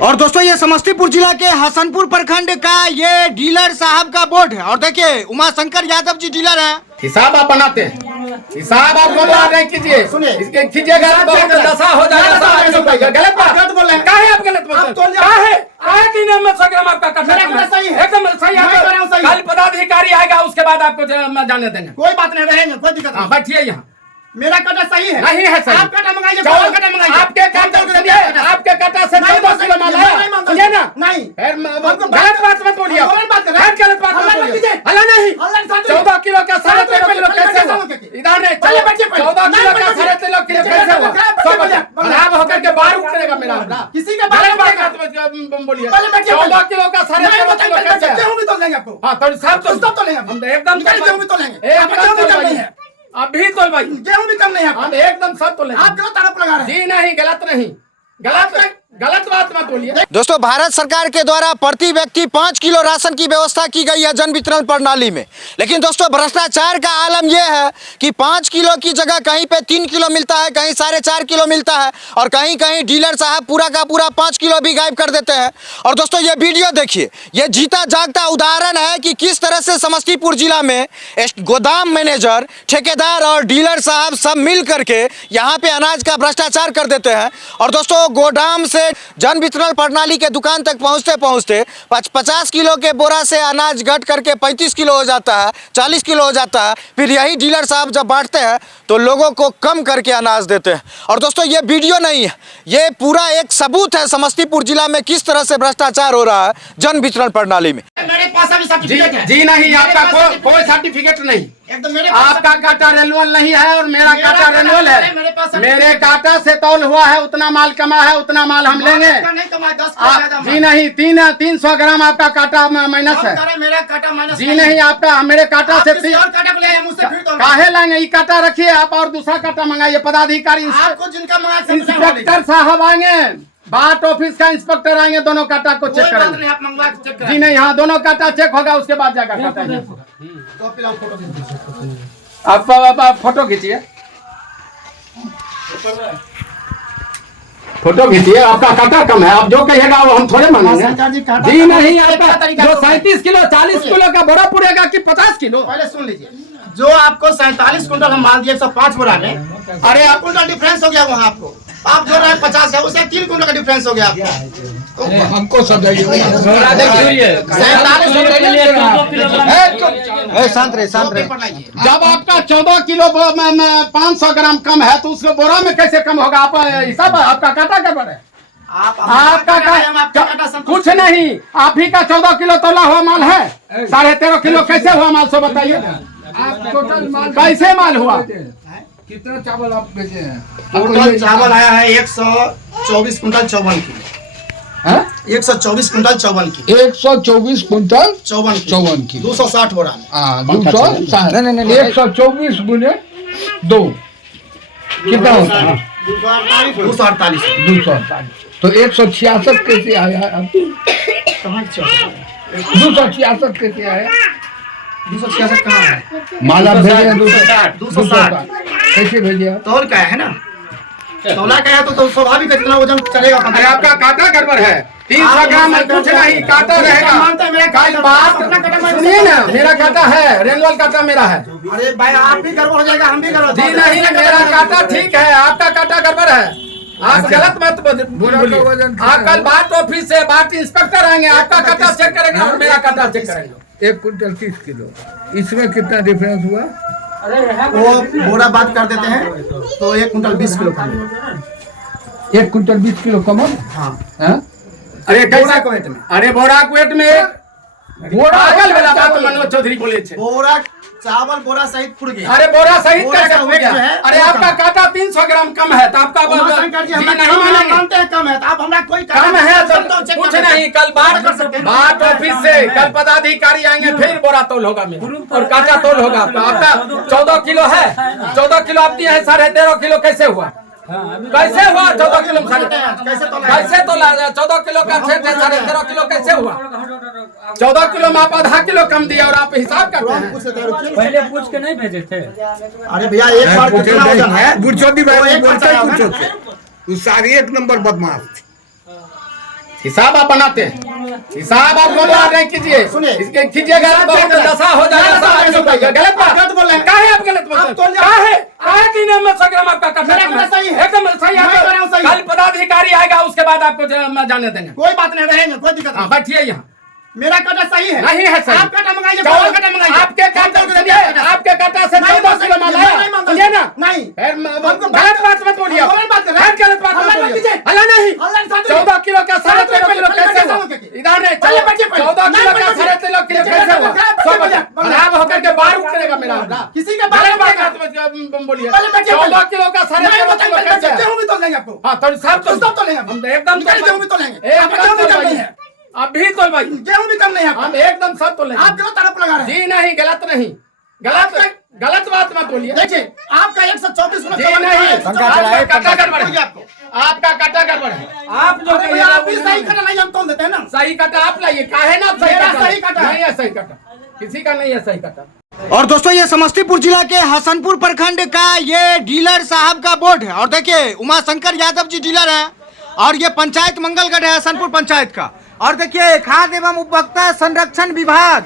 और दोस्तों ये समस्तीपुर जिला के हसनपुर प्रखंड का ये डीलर साहब का बोर्ड है। और देखिए उमाशंकर यादव जी डीलर हैं। हिसाब आप बनाते हैं, हिसाब आप नहीं कीजिए, इसके कीजिएगा दशा हो जाएगा। गलत बात बोल रहे हैं, काहे आप गलत बोल रहे हैं? काहे 3 में 100 ग्राम आपका कटा एकदम सही है। कल पदाधिकारी आएगा उसके बाद आपको जाने देंगे। कोई बात नहीं, रहेंगे, कोई दिक्कत नहीं। बैठिए यहाँ। मेरा कटा सही है, नहीं है सही। आप कटा मंगाइए, कटा मंगाइए। आपके कटा से 14 किलो माल है, सुनिए ना। नहीं, गलत बात मत बोलिए, गलत बात मत बोलिए। हल्ला नहीं, 14 किलो का 13.5 किलो कैसे हुआ? इधर नहीं, 14 किलो का 13.5 किलो कैसे हुआ? खराब होकर के बाहर उठेगा मेरा। किसी के बारे में बोलिए, 14 किलो का 13.5 किलो कैसे? गेहूं भी तो लेंगे आपको। हाँ तो सब तो लेंगे, हम एकदम गेहूं भी तो लेंगे। अभी तो भाई गेहूं भी कम नहीं है, हम एकदम सब तो लेंगे। आप गलत आरोप लगा रहे हैं। जी नहीं, गलत नहीं, गलत बात मत बोलिए। दोस्तों भारत सरकार के द्वारा प्रति व्यक्ति 5 किलो राशन की व्यवस्था की गई है जन वितरण प्रणाली में। लेकिन दोस्तों भ्रष्टाचार का आलम यह है कि 5 किलो की जगह कहीं पे 3 किलो मिलता है, कहीं 4.5 किलो मिलता है और कहीं कहीं डीलर साहब पूरा का पूरा 5 किलो भी गायब कर देते हैं। और दोस्तों ये वीडियो देखिए, ये जीता जागता उदाहरण है कि किस तरह से समस्तीपुर जिला में गोदाम मैनेजर, ठेकेदार और डीलर साहब सब मिल करके यहाँ पे अनाज का भ्रष्टाचार कर देते हैं। और दोस्तों गोदाम से जन वितरण प्रणाली के दुकान तक पहुंचते पहुंचते 50 किलो के बोरा से अनाज घट करके 35 किलो हो जाता है, 40 किलो हो जाता है। फिर यही डीलर साहब जब बांटते हैं तो लोगों को कम करके अनाज देते हैं। और दोस्तों ये वीडियो नहीं है, ये पूरा एक सबूत है समस्तीपुर जिला में किस तरह से भ्रष्टाचार हो रहा है जन वितरण प्रणाली में। मेरे पास अभी सर्टिफिकेट है। जी नहीं, आपका कोई सर्टिफिकेट नहीं। एकदम मेरे आपका काटा रेनुअल नहीं है और मेरा काटा रेनुअल है। मेरे काटा से तौल हुआ है, उतना माल कमा है, उतना माल हम लेंगे। जी नहीं, 300 ग्राम आपका काटा माइनस है। मेरा काटा माइनस जी नहीं, आपका मेरे काटा से काहे लाएंगे? ये काटा रखिए आप और दूसरा काटा मंगाइए। पदाधिकारी आपको जिनका इंस्पेक्टर साहब आएंगे, बाट ऑफिस का इंस्पेक्टर आएंगे, दोनों काटा को चेक करेंगे। आप मंगवा के चेक जी नहीं, हाँ दोनों काटा चेक होगा, उसके बाद जाकर काटा। आप फोटो खींचिए, फोटो खींचिए। आपका काटा कम है, आप जो कहिएगा वो हम थोड़े मानेंगे। जी नहीं, आपका जो 37 किलो 40 किलो का बोरा पूरेगा कि 50 किलो? पहले सुन लीजिए, जो आपको 47 कुंटल हम माल दिए 105 बोरा में, अरे आप कुंटल डिफरेंस हो गया वहाँ आपको। आप जो रहे 50 है, उससे 3 कुंटल का डिफरेंस हो गया आपको। तो हमको समझाइए। शांत रहे। जब आपका 14 किलो 500 ग्राम कम है तो उसके बोरा में कैसे कम होगा? आप हिसाब आपका काटा गड़बड़ है। आपका कुछ नहीं, आप ही का 14 किलो तोला हुआ माल है। 13.5 किलो कैसे हुआ माल, सो बताइए। कैसे माल हुआ? कितना चावल आप भेजे हैं? टोटल चावल आया है 124 quintal 54 kilo. 124 quintal 54 kilo. 124 quintal 54 kilo. 260 बोरा में। 260 नहीं 124 गुने 2 कितना होता है? 248। तो 166 कैसे आया? 266 कैसे आया? 266 कहाँ है? माला भेजे 260 कैसे भेजे? तौल का है ना, तौला का है तो स्वाभाविक कितना वजन चलेगा। अरे आपका काटा गड़बड़ है। 300 ग्राम कुछ नहीं, काटा रहेगा। सुनिए ना, मेरा काटा है, रेनुअल काटा मेरा है। अरे भाई आप भी गड़बड़ हो जाएगा, हम भी गड़बड़। जी नहीं, मेरा काटा ठीक है, आपका काटा गड़बड़ है। आप गलत मत बोलिए। आप कल बाट ऑफिस से बाट इंस्पेक्टर आएंगे, आपका काटा चेक करेंगे और मेरा काटा चेक करेंगे। 1 कुंटल 30 किलो, इसमें कितना डिफरेंस हुआ? वो बोरा बात कर देते हैं तो 1 कुंटल 20 किलो कम। 1 कुंटल 20 किलो कम? हाँ। अरे बोरा को वेट में, अरे बोरा को वेट में पागल वाला बात मनोज चौधरी बोले थे। बोरा चावल बोरा सहित फुट गया। अरे बोरा सहित कैसे का फुट वेट गया? जो है, अरे आपका काटा 300 ग्राम कम है तो आपका नहीं मानते हैं कम है तो आप हमरा कोई कम है तो कुछ नहीं। कल बाट ऑफिस से कल पदाधिकारी आएंगे, फिर बोरा तोल होगा मेरा और काटा तोल होगा। तो आपका 14 किलो है, 14 किलो आप दिए हैं, 13.5 किलो कैसे हुआ? कैसे हुआ 14 किलो? कैसे तोला? 14 किलो का 13.5 किलो कैसे हुआ? 14 किलो में आप आधा किलो कम दिया और आप हिसाब करते हैं। पहले पूछ के नहीं भेजे थे? अरे भैया एक बार कितना वजन है? गुरचोदी भाई बोलते हैं कुछ, सारी 1 नंबर बदमाश। हिसाब आप बनाते हैं, हिसाब आप बोलवार नहीं कीजिए, सुनिए। इसके कीजिएगा तो बहुत दशा हो जाएगा। गलत बात गलत बोल रहे हैं। काहे आप गलत बोल रहे आप तो हैं? काहे 3 सौ ग्राम आपका मेरा कहना सही है। एकदम सही है। मैं कह रहा हूं सही है। कल पदाधिकारी आएगा उसके बाद आपको जाने देंगे। कोई बात नहीं, रहेंगे, कोई दिक्कत हाँ, नहीं। बैठिए यहाँ। मेरा काटा सही है। नहीं है सही। आप काटा मंगाइए, कोई काटा मंगाइए। आपके काटा से आपके काटा से 14 किलो माल आया। नहीं मांगा। समझे ना? नहीं। फिर गलत बात मत बोलिए। हम गलत बात कर रहे हैं। फिर गलत बात मत हल्ला मत बोलिए। कीजिए। हल्ला नहीं। हल्ला नहीं, 14 किलो का 13.5 किलो पहले कैसे बैठिए, हुआ? बैठिए। इधर नहीं, पहले बैठिए, 14 नहीं, किलो का बैठिए। 13.5 किलो बैठिए, कैसे हुआ? बैठिए, बैठिए। खराब होकर के बाहर उतरेगा मेरा हमरा। किसी के बारे गलत में बात बोलिए। पहले बैठिए, 14 किलो का 13.5 किलो कैसे है? गेहूं भी तो लेंगे आपको। हाँ, तो सब सब तो लेंगे। हम एकदम निकाल गेहूं भी तो लेंगे। एकदम गेहूं भी तो कम नहीं भाई है। अभी तो भाई गेहूं भी कम नहीं है आपका। हम एकदम सब तो लेंगे। आप क्यों तरफ लगा रहे हैं? जी नहीं, गलत नहीं, गलत बात मत बोलिए। देखिए, आपका 124 जी नहीं, आपका काटा गड़बड़ है। आपको आपका काटा गड़बड़ है। आप जो अरे भैया, आप भी सही काटा नहीं, हम तोल देते हैं ना। सही काटा आप लाइए। काहे ना सही मेरा काटा? सही काटा है। नहीं है सही काटा, किसी का नहीं है सही काटा। और दोस्तों ये समस्तीपुर जिला के हसनपुर प्रखंड का ये डीलर साहब का बोर्ड है। और देखिए उमा शंकर यादव जी डीलर हैं और ये पंचायत मंगलगढ़ है हसनपुर पंचायत का। और देखिए खाद्य एवं उपभोक्ता संरक्षण विभाग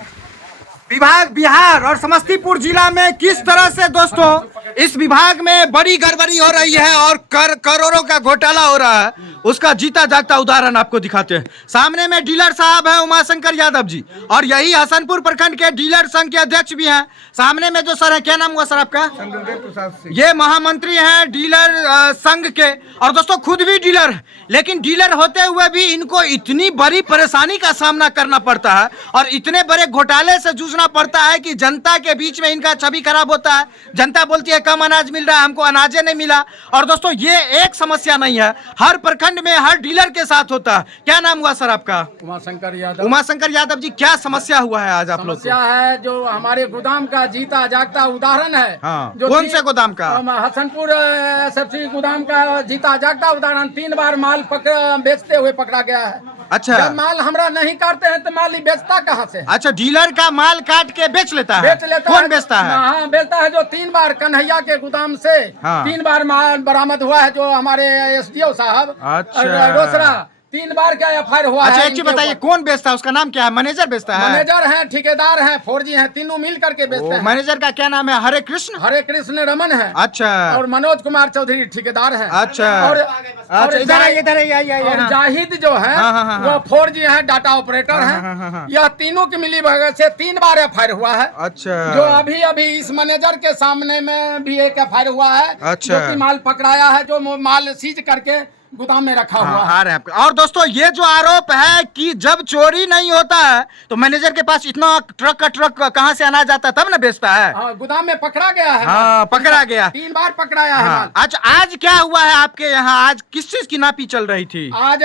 बिहार और समस्तीपुर जिला में किस तरह से दोस्तों इस विभाग में बड़ी गड़बड़ी हो रही है और करोड़ों का घोटाला हो रहा है, उसका जीता जागता उदाहरण आपको दिखाते हैं। सामने में डीलर साहब है उमाशंकर यादव जी और यही हसनपुर प्रखंड के डीलर संघ के अध्यक्ष भी हैं। सामने में जो सर है, क्या नाम हुआ सर आपका? चंद्रदेव प्रसाद सिंह। ये महामंत्री हैं डीलर संघ के और दोस्तों खुद भी डीलर हैं। लेकिन डीलर होते हुए भी इनको इतनी बड़ी परेशानी का सामना करना पड़ता है और इतने बड़े घोटाले से जूझना पड़ता है कि जनता के बीच में इनका छवि खराब होता है। जनता बोलती है कम अनाज मिल रहा है, हमको अनाजे नहीं मिला। और दोस्तों ये एक समस्या नहीं है, हर प्रखंड में हर डीलर के साथ होता है। क्या नाम हुआ सर आपका? उमाशंकर यादव। उमाशंकर यादव जी, क्या समस्या हुआ है आज आप लोग समस्या को? है जो हमारे गोदाम का जीता जागता उदाहरण है। हाँ, जो कौन से गोदाम का? हसनपुर एसएफसी गोदाम का जीता जागता उदाहरण 3 बार माल बेचते हुए पकड़ा गया है। अच्छा। जब माल हमरा नहीं काटते हैं तो माल ही बेचता कहाँ से? अच्छा, डीलर का माल काट के बेच लेता है? बेच लेता कौन है। बेचता है? हाँ, बेचता है जो 3 बार कन्हैया के गोदाम से हाँ। 3 बार माल बरामद हुआ है। जो हमारे एसडीओ साहब अच्छा। रोसड़ा 3 बार का एफआईआर हुआ अच्छा है। एक चीज बताइए, कौन बेचता है? उसका नाम क्या है? मैनेजर बेचता है? मैनेजर है, ठेकेदार है, फौजी है, तीनों मिल करके बेचते हैं। मैनेजर का क्या नाम है? हरे कृष्ण। हरे कृष्ण रमन है। अच्छा और मनोज कुमार चौधरी ठेकेदार है। अच्छा। और अच्छा, इधर आइए, इधर आइए, आइए, आइए, और हाँ। जाहिद जो है हाँ, हाँ, हाँ, वो फौजी है, डाटा ऑपरेटर हाँ, हाँ, हाँ, हाँ। है। यह तीनों की मिली भगत से 3 बार एफआईआर हुआ है। अच्छा। जो अभी अभी इस मैनेजर के सामने में भी एक एफआईआर हुआ है। अच्छा। जो कि माल पकड़ाया है, जो माल सीज करके गोदाम में रखा हुआ है। आ रहे हैं आपके। और दोस्तों ये जो आरोप है कि जब चोरी नहीं होता है तो मैनेजर के पास इतना ट्रक का ट्रक कहाँ से अनाज आता है तब ना बेचता है? हाँ, गोदाम में पकड़ा गया है। हाँ, पकड़ा गया। 3 बार पकड़ाया है हाँ। माल। अच्छा, आज क्या हुआ है आपके यहाँ? आज किस चीज की नापी चल रही थी? आज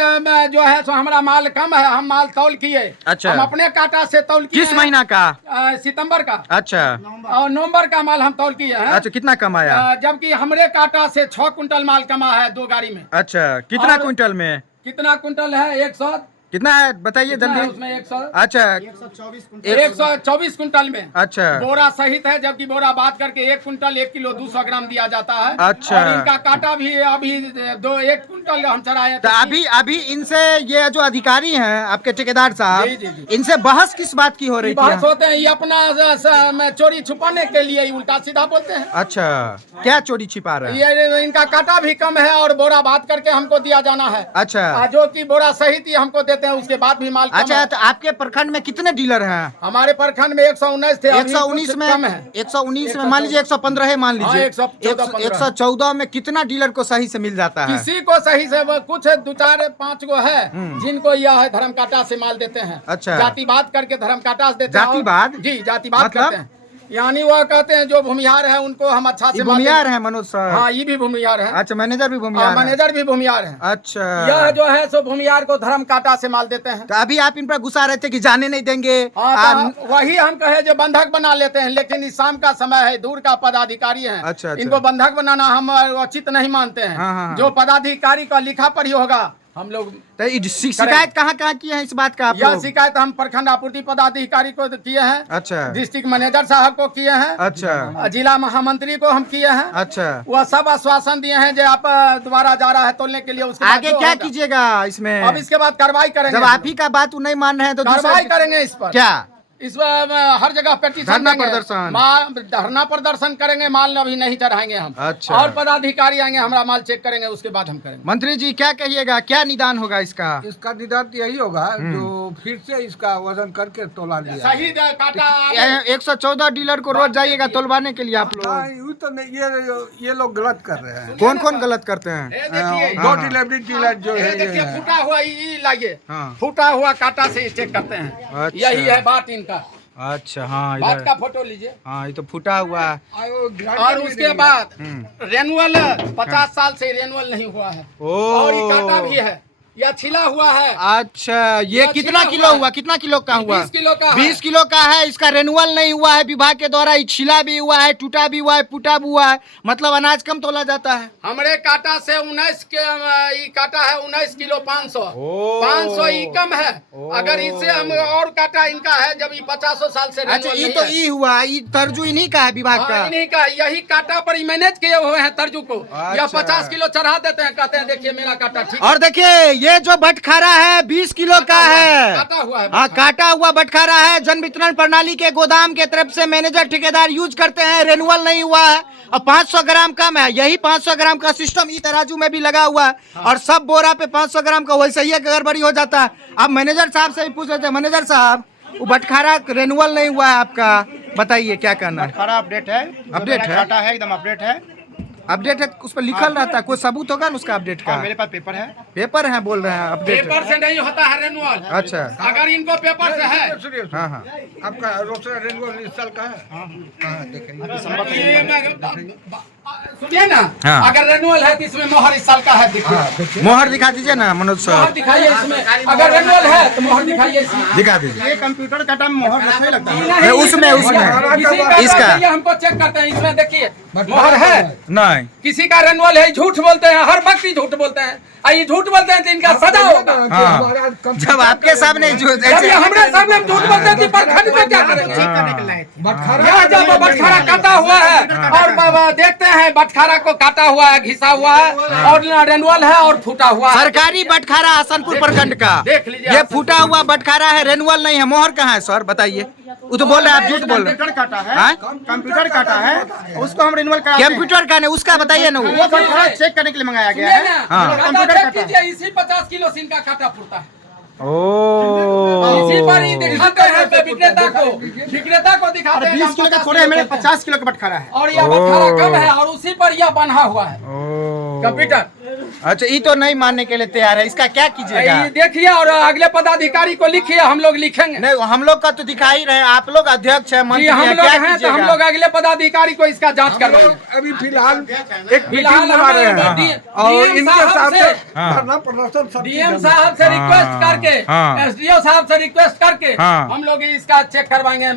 जो है सो हमारा माल कम है, हम माल तौल किए। अच्छा। हम अपने काटा से तौल किए। किस महीना का? सितंबर का। अच्छा। और नवंबर का माल हम तौल किए हैं। अच्छा, कितना कमाया? जबकि हमरे काटा से 6 कुंटल माल कमा है 2 गाड़ी में। अच्छा, कितना और- क्विंटल में? कितना कुंटल है? 100 कितना है बताइए जल्दी। उसमें 100 अच्छा, 124 कुंटल में। अच्छा। बोरा सहित है, जबकि बोरा बात करके 1 कुंटल 1 किलो 200 ग्राम दिया जाता है। अच्छा। और इनका काटा भी अभी 1 कुंटल हम चढ़ाए। तो अभी इनसे ये जो अधिकारी हैं आपके ठेकेदार जी, जी, साहब, जी। इनसे बहस किस बात की हो रही बहस थी? होते हैं, ये अपना में चोरी छुपाने के लिए ही उल्टा सीधा बोलते हैं। अच्छा, क्या चोरी छिपा रहे हैं? ये इनका काटा भी कम है और बोरा बात करके हमको दिया जाना है। अच्छा। जो कि बोरा सहित ही हमको देते हैं, उसके बाद भी माल कम अच्छा, है। तो आपके प्रखंड में कितने डीलर हैं? हमारे प्रखंड में 119 थे। अभी 119 कुछ में कम है। 119 में मान लीजिए 115 मान हाँ, लीजिए 114 114 में कितना डीलर को सही से मिल जाता है? किसी को सही से कुछ 2 4 5 गो है जिनको यह है धर्म काटा से माल देते हैं। अच्छा। जातिवाद करके धर्म काटा से देते हैं। जातिवाद? जी, जातिवाद मतलब? करते हैं। यानी वह कहते हैं जो भूमिहार है उनको हम अच्छा ये से माल भूमियार देते है मनोज सर? हाँ, ये भी भूमिहार है। अच्छा, मैनेजर भी हाँ, भूमियार है? मैनेजर भी भूमिहार है। अच्छा। यह जो है सो भूमिहार को धर्म काटा से माल देते हैं। तो अभी आप इन पर गुस्सा रहे थे कि जाने नहीं देंगे? हाँ, तो वही हम कहे जो बंधक बना लेते हैं, लेकिन इस शाम का समय है, दूर का पदाधिकारी है। अच्छा, अच्छा। इनको बंधक बनाना हम उचित नहीं मानते हैं। हाँ, हाँ, हाँ। जो पदाधिकारी का लिखा पढ़ी होगा हम लोग तो शिकायत कहाँ किए हैं इस बात का आप यह लोग? शिकायत हम प्रखंड आपूर्ति पदाधिकारी को किए हैं, अच्छा डिस्ट्रिक्ट मैनेजर साहब को किए हैं, अच्छा जिला महामंत्री को हम किए हैं। अच्छा वह सब आश्वासन दिए हैं जो आप दोबारा जा रहा है तोलने के लिए। उसके बाद आगे जो क्या होगा, कीजिएगा इसमें? अब इसके बाद कार्रवाई करेंगे। जब आप ही का बात नहीं मान रहे हैं तो कार्रवाई दूसरे करेंगे इस पर। क्या? इस पर हर जगह पेटिशन धरना देंगे। प्रदर्शन। धरना प्रदर्शन करेंगे, माल अभी नहीं चढ़ाएंगे हम। अच्छा। और पदाधिकारी आएंगे, हमारा माल चेक करेंगे, उसके बाद हम करेंगे। मंत्री जी क्या कहिएगा, क्या निदान होगा इसका? इसका निदान यही होगा जो फिर से इसका वजन करके तोला लिया। सही काटा 114 डीलर को रोज जाइएगा तोलवाने के लिए आप लोग? हाँ, यूं तो नहीं, ये लोग गलत कर रहे हैं। कौन कौन गलत करते हैं? ये देखिए, दो डिलीवरी डीलर जो ये है ये देखिए है। फूटा हुआ ये लाइए, हाँ। फूटा हुआ काटा से चेक करते हैं। अच्छा। यही है बात इनका। अच्छा हाँ बात इधर का फोटो लीजिए। हाँ ये तो फूटा हुआ है। और उसके बाद रेनुअल 50 साल से रेनुअल नहीं हुआ है। ओ। और ये काटा भी है, यह छिला हुआ है। अच्छा ये यह कितना छिला किलो हुआ है। हुआ, कितना किलो का हुआ? 20 किलो का है। 20 किलो का है। इसका रेनुअल नहीं हुआ है विभाग के द्वारा, ये छिला भी हुआ है, टूटा भी हुआ है, फूटा भी हुआ है, मतलब अनाज कम तोला जाता है। हमरे काटा से 19 के ये काटा है 19 किलो 500। ओ। 500 ही कम है। ओ। अगर इससे हम और काटा इनका है जब ये 50 साल से अच्छा रेनुअल ये नहीं तो है। ये हुआ, ये तर्जु इन्हीं का है विभाग का। हाँ, इन्हीं का यही काटा पर ही मैनेज किए हुए हैं तर्जु को। या अच्छा। 50 किलो चढ़ा देते हैं, कहते हैं देखिए मेरा काटा ठीक और देखिए ये जो बटखारा है 20 किलो का है, काटा हुआ है। हाँ काटा हुआ बटखारा है। जन वितरण प्रणाली के गोदाम के तरफ से मैनेजर ठेकेदार यूज करते हैं, रेनुअल नहीं हुआ है और 500 ग्राम कम है। यही 500 ग्राम का सिस्टम ई तराजू में भी लगा हुआ है और सब बोरा पे 500 ग्राम का वैसे ही गड़बड़ी हो जाता है। अब मैनेजर साहब से ही पूछ रहे थे, मैनेजर साहब वो बटखारा रेनुअल नहीं हुआ है आपका, बताइए क्या करना है? खरा अपडेट है, अपडेट है? काटा है, एकदम अपडेट है। अपडेट है, उस पर लिखल रहता है, कोई सबूत होगा ना उसका अपडेट का? हाँ, मेरे पास पेपर है। पेपर है बोल रहे हैं अपडेट। पेपर से नहीं होता है रेनुअल। अच्छा अगर इनको पेपर से है हाँ हाँ आपका रोसड़ा रेनबो इस साल का है? हाँ, सुनिए ना, हाँ। अगर रेनुअल है तो इसमें मोहर इस साल का है, देखिए मोहर दिखा दीजिए ना मनोज मोहर साहब, दिखाइए इसमें। अगर रेनुअल है तो मोहर दिखाइए इसमें। दिखा दीजिए। ये कंप्यूटर काटा में मोहर अच्छा ही लगता है। नहीं, उसमें किसी का इसका ये हमको चेक करते हैं, इसमें देखिए मोहर है। नहीं किसी का रेनुअल है, झूठ बोलते हैं, हर वक्त ही झूठ बोलते हैं। ये झूठ बोलते हैं तो इनका सजा होगा। हाँ। जब आपके सामने जो जब ये हमरे सामने हम झूठ बोलते हैं तो प्रखंड में क्या करेंगे? यहाँ जब बटखारा काटा हुआ है और बाबा देखते हैं बटखारा को काटा हुआ है, घिसा हुआ है और रेनुअल है और फूटा हुआ है। सरकारी बटखारा हसनपुर प्रखंड का देख लीजिए ये आप। फूटा हुआ बटखारा है, रेनुअल नहीं है। मोहर कहाँ है सर बताइए? वो तो बोल रहे हैं आप झूठ बोल रहे कंप्यूटर काटा है, हाँ? कंप्यूटर काटा है, उसको हम रिन्यूअल कराते हैं। कंप्यूटर का नहीं, उसका बताइए ना। वो वो बटखारा चेक करने के लिए मंगाया गया सुनिए है। ना, हाँ। काटा कंप्यूटर चेक काटा। कीजिए, इसी 50 किलो से इनका काटा फूटता है। ओ इसी पर ही दिखाते हैं विक्रेता को दिखाते अरे हैं 20 किलो का थोड़े है, मेरे 50 किलो का बटखारा है। और यह बटखारा कम है और उसी पर यह बंधा हुआ है कंप्यूटर। अच्छा ये तो नहीं मानने के लिए तैयार है, इसका क्या कीजिएगा? ये देखिए और अगले पदाधिकारी को लिखिए, हम लोग लिखेंगे। नहीं हम लोग का तो दिखा ही रहे, आप लोग अध्यक्ष है, जी मंत्री हम है, लोग क्या हैं तो हम कीजिएगा? लोग अगले पदाधिकारी को इसका जांच करवाएंगे। अभी फिलहाल एक फिलहाल मीटिंग बुला रहे हैं और DM इनके साहब साथ से हाँ। धरना प्रदर्शन सब डीएम साहब से रिक्वेस्ट करके, हाँ। एसडीओ साहब से रिक्वेस्ट करके हाँ। हम लोग इसका चेक करवाएंगे।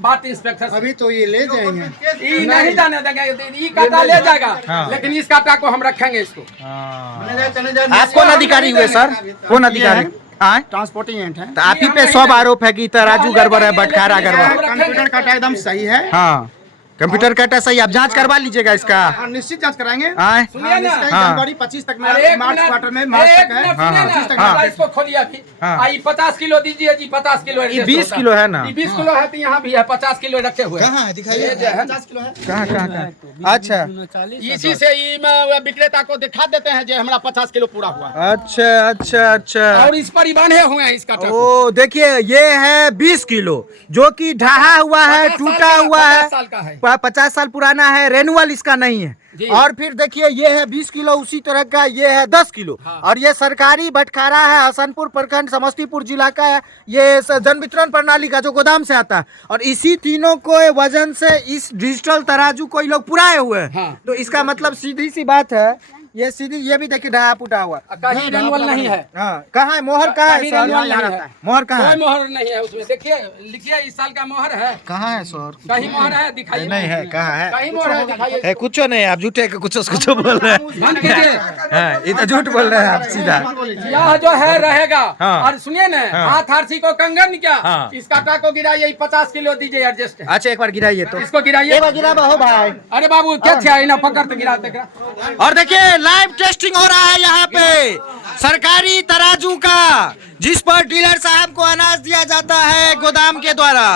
बात इंस्पेक्टर से अभी तो ये ले जाएंगे। ये नहीं जाने देंगे, ये काटा ले जाएगा हाँ। लेकिन इस काटा को हम रखेंगे इसको। आप कौन अधिकारी हुए सर? कौन अधिकारी? आए ट्रांसपोर्टिंग एजेंट है। तो आप ही पे सब आरोप है कि तराजू गड़बड़ है, बटखारा गड़बड़ है। कंप्यूटर काटा एकदम सही है। हाँ कंप्यूटर काटा सही, आप जांच करवा लीजिएगा इसका। हाँ, निश्चित जांच कराएंगे। आए सुनिए ना, जनवरी 25 तक में, अरे एक मार्च मिनट, क्वार्टर में, मार्च एक तक है। मिनट सुनिए ना, 25 तक जरा में। इसको खोलिए अभी। हाँ। ये 50 किलो दीजिए जी, 50 किलो ये 20 किलो है ना? ये 20 किलो है तो यहाँ भी है 50 किलो रखे हुए। कहाँ है दिखाइए? ये जो है ना, 50 किलो है। कहाँ कहाँ कहाँ? अच्छा इसी से ये विक्रेता को दिखा देते हैं जो हमारा 50 किलो पूरा हुआ है। अच्छा अच्छा अच्छा। और इस पर ही बांधे हुए हैं इसका ट्रक। ओ देखिए ये है 20 किलो जो कि ढहा हुआ है, 50 टूटा साल का- हुआ है, 50 साल का है। 50 साल पुराना है, रेनुअल इसका नहीं है। जी। और फिर देखिए ये है 20 किलो उसी तरह का, ये है 10 किलो। हाँ। और ये सरकारी बटखारा है, हसनपुर प्रखंड समस्तीपुर जिला का है। ये जन वितरण प्रणाली का जो गोदाम से आता है और इसी तीनों को वजन से इस डिजिटल तराजू को ये लोग पुराए हुए हैं। हाँ। तो इसका मतलब सीधी सी बात है ये सीधी, ये भी देखिए ढहा पुटा हुआ। कहीं रेनुअल नहीं है, हाँ, कहाँ है मोहर? कहाँ है कहीं सर? रेनुअल नहीं है, मोहर कहाँ कोई है? मोहर नहीं है उसमें। देखिए, लिखिए इस साल का मोहर है, कहाँ है सर? कहीं मोहर है दिखाइए। नहीं है, कहाँ है? कहीं मोहर है दिखाइए। है कुछ नहीं, आप झूठे के कुछ बोल रहे हैं। बंद कीजिए। हाँ, ये तो झूठ बोल रहे हैं आप सीधा। यह जो है रहेगा। हाँ। और सुनिए ना, हाथ आरसी को कंगन क्या, हाँ। इस काटा को गिराइए, 50 किलो दीजिए एडजस्ट है। अच्छा, एक बार गिराइए तो। इसको गिराइए, गिरा हो भाई। अरे बाबू क्या चाहिए ना, पकड़ तो गिराते करा। और देखिए लाइव टेस्टिंग हो रहा है यहाँ पे सरकारी तराजू का, जिस पर डीलर साहब को अनाज दिया जाता है गोदाम के द्वारा,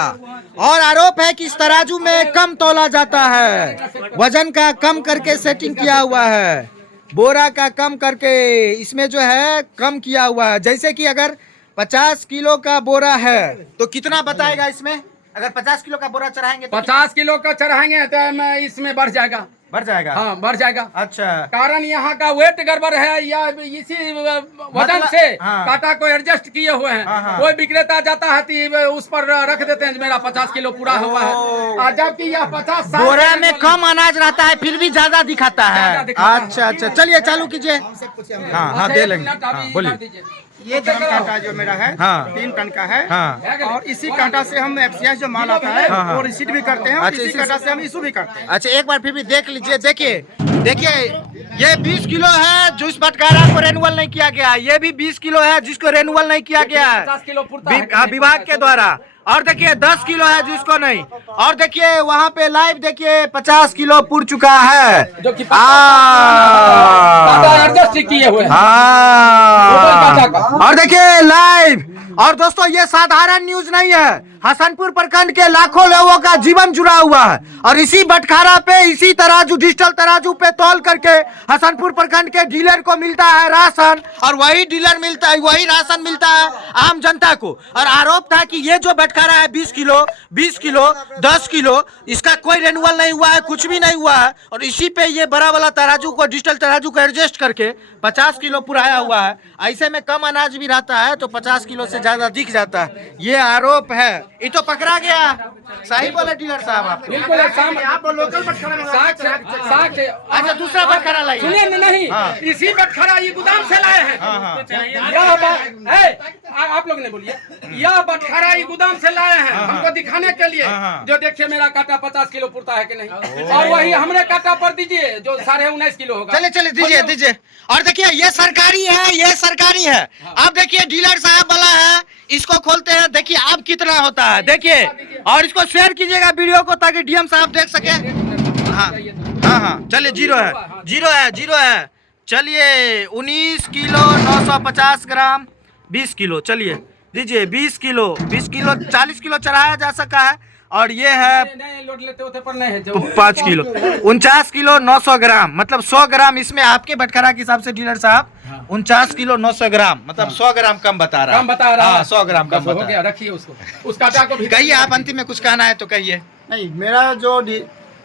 और आरोप है कि इस तराजू में कम तौला जाता है, वजन का कम करके सेटिंग किया हुआ है, बोरा का कम करके इसमें जो है कम किया हुआ है। जैसे कि अगर 50 किलो का बोरा है तो कितना बताएगा इसमें? अगर 50 किलो का बोरा चढ़ाएंगे तो 50 किलो का चढ़ाएंगे तो इसमें बढ़ जाएगा। बढ़ जाएगा? हाँ, बढ़ जाएगा। अच्छा, कारण यहाँ का वेट गड़बड़ है या इसी वजन मतलब- से हाँ। काटा को एडजस्ट किए हुए हैं। हाँ, हाँ। कोई विक्रेता जाता है तो उस पर रख देते हैं मेरा 50 किलो पूरा हुआ है, और जबकि यह 50 साल बोरा से में कम अनाज रहता है फिर भी ज्यादा दिखाता ज्यादा है। दिखाता है। अच्छा अच्छा, चलिए चालू कीजिए। हाँ हाँ, दे लेंगे। हाँ, बोलिए। ये धान कांटा जो मेरा है हाँ। 3 टन का है। हाँ। और इसी कांटा से हम FCI जो माल आता है हाँ, हाँ। वो रिसीट भी करते हैं, और अच्छा, इसी इसी कांटा से हम इशू भी करते हैं। अच्छा, एक बार फिर भी देख लीजिए। देखिए देखिए, ये 20 किलो है जो इस बटकारा को रेनुअल नहीं किया गया, ये भी 20 किलो है जिसको रेनुअल नहीं किया गया है 50 किलो पूर्ता है। हाँ, विभाग के द्वारा। और देखिए 10 किलो है जिसको नहीं। और देखिए वहाँ पे लाइव देखिए 50 किलो पुर चुका है, जो कि हाँ। एडजस्ट किए हुए हैं। हाँ। और देखिए लाइव। और दोस्तों ये साधारण न्यूज नहीं है, हसनपुर प्रखंड के लाखों लोगों का जीवन जुड़ा हुआ है, और इसी बटखारा पे, इसी तराजू, डिजिटल तराजू पे तौल करके हसनपुर प्रखंड के डीलर को मिलता है राशन, और वही डीलर मिलता है, वही राशन मिलता है आम जनता को। और आरोप था कि ये जो बटखारा है 20 किलो 10 किलो, इसका कोई रेनुअल नहीं हुआ है, कुछ भी नहीं हुआ है, और इसी पे ये बड़ा वाला तराजू को, डिजिटल तराजू को एडजस्ट करके 50 किलो पुराया हुआ है। ऐसे में कम अनाज भी रहता है तो 50 किलो से ज्यादा दिख जाता है, ये आरोप है। ये तो पकड़ा गया। सही बोले डीलर साहब आप। बिल्कुल आप लोकल बटखारा में साक्ष्य। अच्छा, दूसरा बटखारा लाइए। सुनिए न, नहीं, हाँ। इसी बटखरा ये गोदाम से लाए हैं। आप लोग ने बोलिए, यह बटखरा ये गोदाम से लाए हैं हमको दिखाने के लिए। जो देखिए मेरा काटा 50 किलो पुरता है कि नहीं, और वही हमने काटा पर दीजिए जो 19.5 किलो होगा। चलिए चलिए, दीजिए दीजिए। और देखिए ये सरकारी है, ये सरकारी है। अब देखिए डीलर साहब वाला है, इसको खोलते हैं, देखिए अब कितना होता है देखिए, और इसको शेयर कीजिएगा वीडियो को ताकि डीएम साहब देख सके। हाँ हाँ हाँ, चलिए, जीरो है। चलिए 19 किलो 950 ग्राम 20 किलो, चलिए दीजिए 20 किलो 40 किलो चढ़ाया जा सका है। और ये है लोड लेते होते पर नहीं है 5 किलो 49 किलो 900 ग्राम, मतलब 100 ग्राम इसमें आपके बटखरा के हिसाब से डीलर साहब 49 किलो 900 ग्राम, मतलब 100 ग्राम कम बता रहा है। कम बता रहा है। 100 ग्राम कम हो बता गया, रहा है। रखिए उसको, उस काटा को भी कहिए आप, अंतिम में कुछ कहना है तो कहिए। नहीं, मेरा जो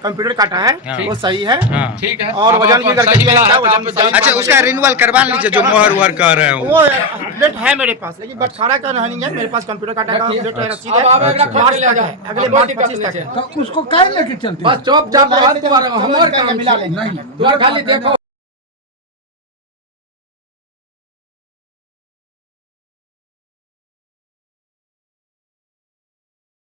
कंप्यूटर काटा है वो सही है। ठीक है। और वजन भी करके दिया जाता है, वजन भी सही। अच्छा, उसका रिन्यूअल करवा लीजिए जो मोहर वोहर कह रहे हो। वो अपडेट है मेरे पास, लेकिन बटखारा का नहीं है मेरे पास। कंप्यूटर काटा का अपडेट है, रसीद है। अब आप एक मार्च तक है, अगले मार्च 25 तक है। तो उसको कह लेके चलते बस चौप चाप मिला लेंगे। होमवर्क मिला लेंगे। खाली देखो।